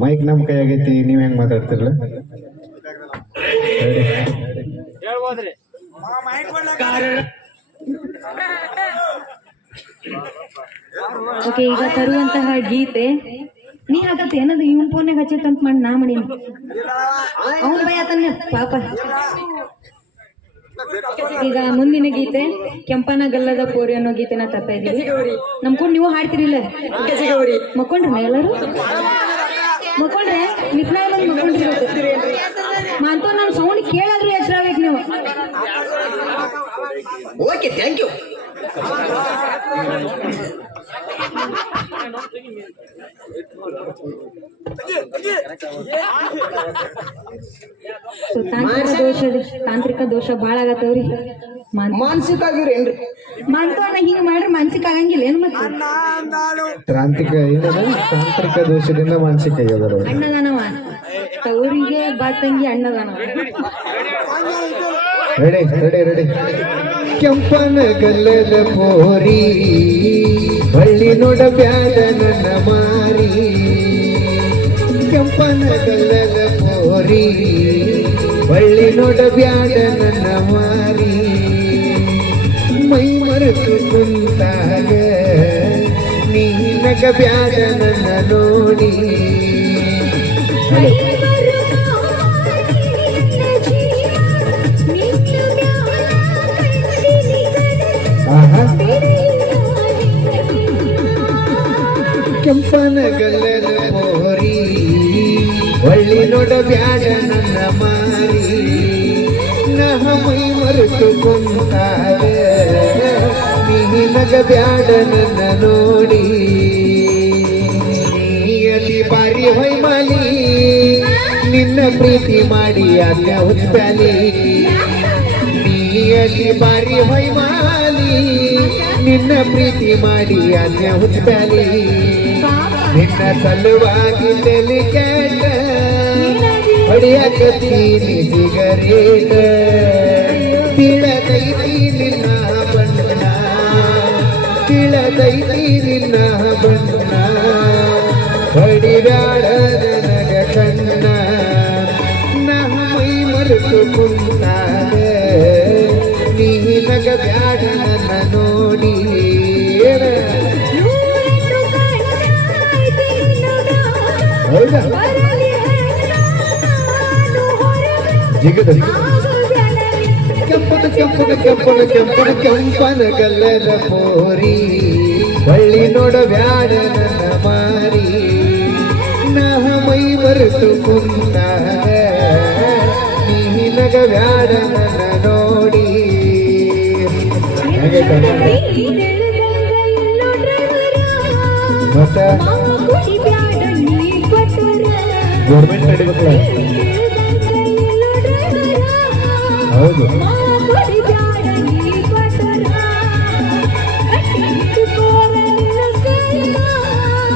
Mic ನಮ್ಮ ಕೈ ಆಗೈತಿ ನೀವ್ ಹೆಂಗ್ ಮಾತಾಡ್ತಿರ್ಲ? ಓಕೆ ಈಗ ತರುವಂತಹ ಗೀತೆ. ನೀ ಹಾಕತ್ತೆ ಏನದು ಇವನ್ ಫೋನ್ಯಾಗ ಹಚ್ಚೈತಂತ ಮಾಡಿ ನಾ ಮಾಡೀನಿ ಅವನ್ ಭಯ ತನ್ನ ಪಾಪ. ಈಗ ಮುಂದಿನ ಗೀತೆ ಕೆಂಪನ ಗಲ್ಲದ ಪೋರಿ ಅನ್ನೋ ಗೀತೆನ ತರ್ತಾ ಇದೀವಿ ನಮ್ಕೊಂಡು ನೀವು ಹಾಡ್ತಿರಿಲ್ಲ? ಮಕ್ಕೊಂಡ್ರಿ ಎಲ್ಲರೂ? ಮಕ್ಕೊಂಡ್ರೆ ನಿಪ್ನಾಗ ಬಂದು ಮಕ್ಕೊಂಡ್ರಿ ಮಾಂತೋ ನಾನು ಸೌಂಡ್ ಕೇಳಾದ್ರೂ ಹೆಸರಾಗ್ಬೇಕು ನೀವು. ಓಕೆ ಥ್ಯಾಂಕ್ ಯು ಸೊ ತಾಂತ್ರಿಕ ದೋಷ ತಾಂತ್ರಿಕ ದೋಷ ಬಾಳ ಆಗತ್ತವ್ರಿ. ಮಾನ್ ಮಾನಸಿಕ ಆಗಿರೇನ್ರಿ ಮಾಡ್ತಾವಣ್ಣ ಹಿಂಗ ಮಾಡ್ರಿ ಮಾನಸಿಕ ಆಗಂಗಿಲ್ಲ ಏನ್ ಮತ್ತೆ? ತಾಂತ್ರಿಕ ಏನದ? ತಾಂತ್ರಿಕ ದೋಷದಿಂದ ಮಾನಸಿಕ ಆಗ್ಯದ ಅವ್ರು. ಅಣ್ಣದಾನವ. ತವರಿಗೆ ಬಾತಂಗಿ ಅಣ್ಣದಾನವ. Ready ready ready. ಕೆಂಪನ ಗಲ್ಲದ ಪೋರಿ ಬಳ್ಳಿ ನೋಡ ಬ್ಯಾದ ನನ್ನ ಮಾರಿ. ಕೆಂಪನ ಗಲ್ಲದ ಪೋರಿ ಬಳ್ಳಿ ನೋಡ ಬ್ಯಾಡ ನನ್ನ ಮಾರಿ. ಮೈ ಮರೆತು ಕುಂತಾಗ ನೀ ನಗ ಬ್ಯಾಡ ನನ್ನ ನೋಡಿ. ಕೆಂಪನಗಲ್ಲ ಕೆಂಪನ ಗಲ್ಲದ ಮೋರಿ. ಒಳ್ಳಿ ನೋಡ ಬ್ಯಾಡ ನಹ ಮೈ ಮರೆತು ಕುಂತಾಗ ನೀ ನಗ ಬ್ಯಾಡ ನನ್ನ ನೋಡಿ ನೀಯಲ್ಲಿ ಬಾರಿ ಹೊಯ್ಮಾಲಿ ನಿನ್ನ ಪ್ರೀತಿ ಮಾಡಿ ಅಲ್ಲ ಹುಚ್ಚಾಲಿ ನೀಯಲ್ಲಿ ಬಾರಿ ಹೊಯ್ಮಾಲಿ ನಿನ್ನ ಪ್ರೀತಿ ಮಾಡಿ ಅನ್ಯ ಹುಚ್ಚಾಲಿ ನಿನ್ನ ಸಲುವಾಗಿ ತಲೆ ಕೆಟ್ಟ ಹೊಡಿಯಕತ್ತೀನಿ ಸಿಗರೇಟ್ ತಿಳದೈತಿ ನಿನ್ನ ಬಣ್ಣ ಹೊಡಿಬ್ಯಾಡ ನನಗ ಕಣ್ಣ ನಾ ಮೈ ಮರೆತು ಕುಂತಾಗ ನೀ ನಗ ಬ್ಯಾಡ ನನ್ನ ನೋಡಿ ಹೌದಾ ಜಿಗದ ಕೆಂಪನ ಕೆಂಪು ಕೆಂಪು ಕೆಂಪನ ಕೆಂಪನ ಗಲ್ಲದ ಪೋರಿ. ಬಳ್ಳಿ ನೋಡ ಬ್ಯಾಡ ನನ್ನ ಮಾರಿ ನಹ ಮೈ ಮರೆತು ಕುಂತಾಗ ನೀನಗ ಬ್ಯಾಡ ನನ್ನ ನೋಡಿ ಮತ್ತ ಗೌರ್ಮೆಂಟ್ ನಡಿಬೇಕಲ್ಲ ಹೌದು.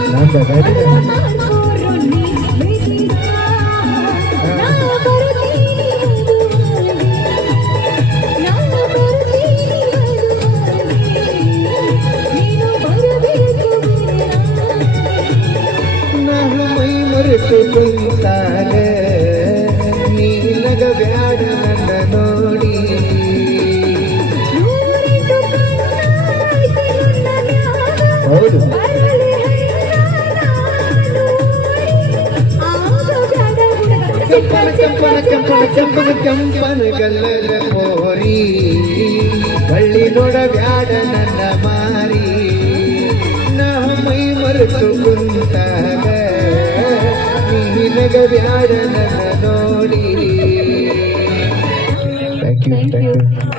Nambah kayaknya. ಕೆಂಪನ ಕೆಂಪನ ಕೆಂಪನ ಕೆಂಪನ ಕೆಂಪನ ಗಲ್ಲದ ಪೋರಿ ಬಳ್ಳಿ ನೋಡ ಬ್ಯಾಡ ನನ್ನ ಮಾರಿ ನಾ ಮೈ ಮರೆತು ಕುಂತಾಗ ನೀ ನಗ ಬ್ಯಾಡ ನನ್ನ ನೋಡಿ ಥ್ಯಾಂಕ್ ಯು ಥ್ಯಾಂಕ್ ಯು